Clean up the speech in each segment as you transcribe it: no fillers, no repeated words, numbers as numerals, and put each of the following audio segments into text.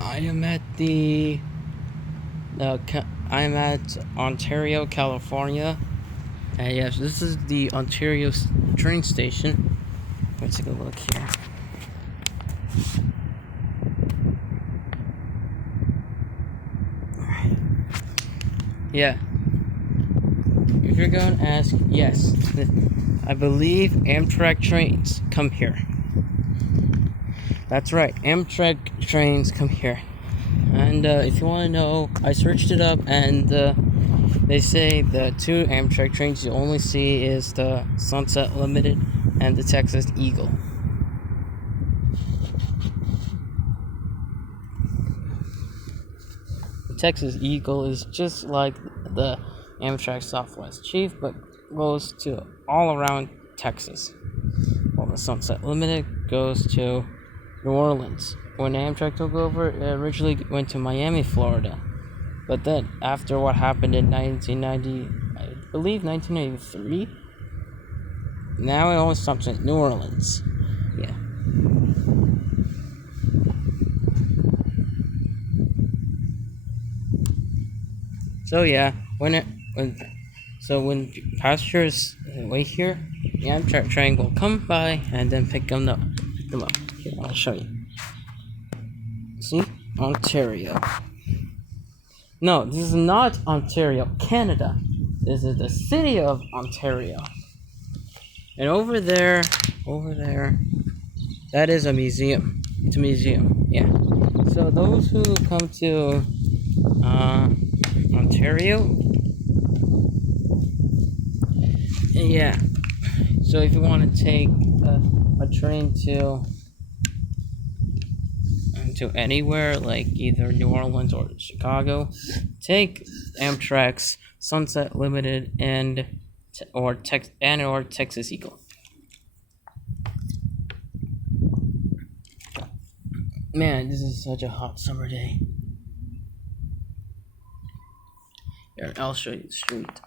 I am at I am at Ontario, California. And yes, this is the Ontario train station. Let's take a look here. Yeah. If you're going to ask, yes, I believe Amtrak trains come here. That's right, Amtrak trains come here. And if you want to know, I searched it up, and they say the two Amtrak trains you only see is the Sunset Limited and the Texas Eagle. The Texas Eagle is just like the Amtrak Southwest Chief, but goes to all around Texas. While the Sunset Limited goes to New Orleans. When Amtrak took over, it originally went to Miami, Florida. But then, after what happened in 1990, I believe 1993, now it only stops at New Orleans. Yeah. So yeah, when passengers wait here, the Amtrak train will come by and then pick them up. Here, I'll show you. See, Ontario. No, this is not Ontario, Canada. This is the city of Ontario. And over there, that is a museum. It's a museum, yeah. So those who come to Ontario, yeah. So if you want to take a train to anywhere, like either New Orleans or Chicago, take Amtrak's Sunset Limited or Texas Eagle. Man, this is such a hot summer day. Here, I'll show you the street.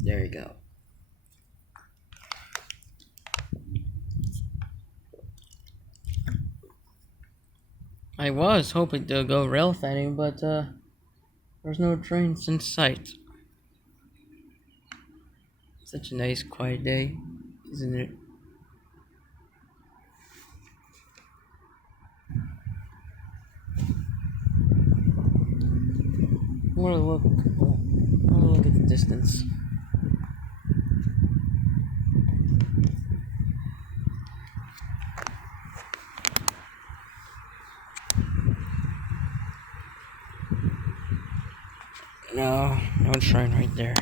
There you go. I was hoping to go rail fanning, but there's no trains in sight. Such a nice, quiet day, isn't it? I want to look at the distance. No train right there.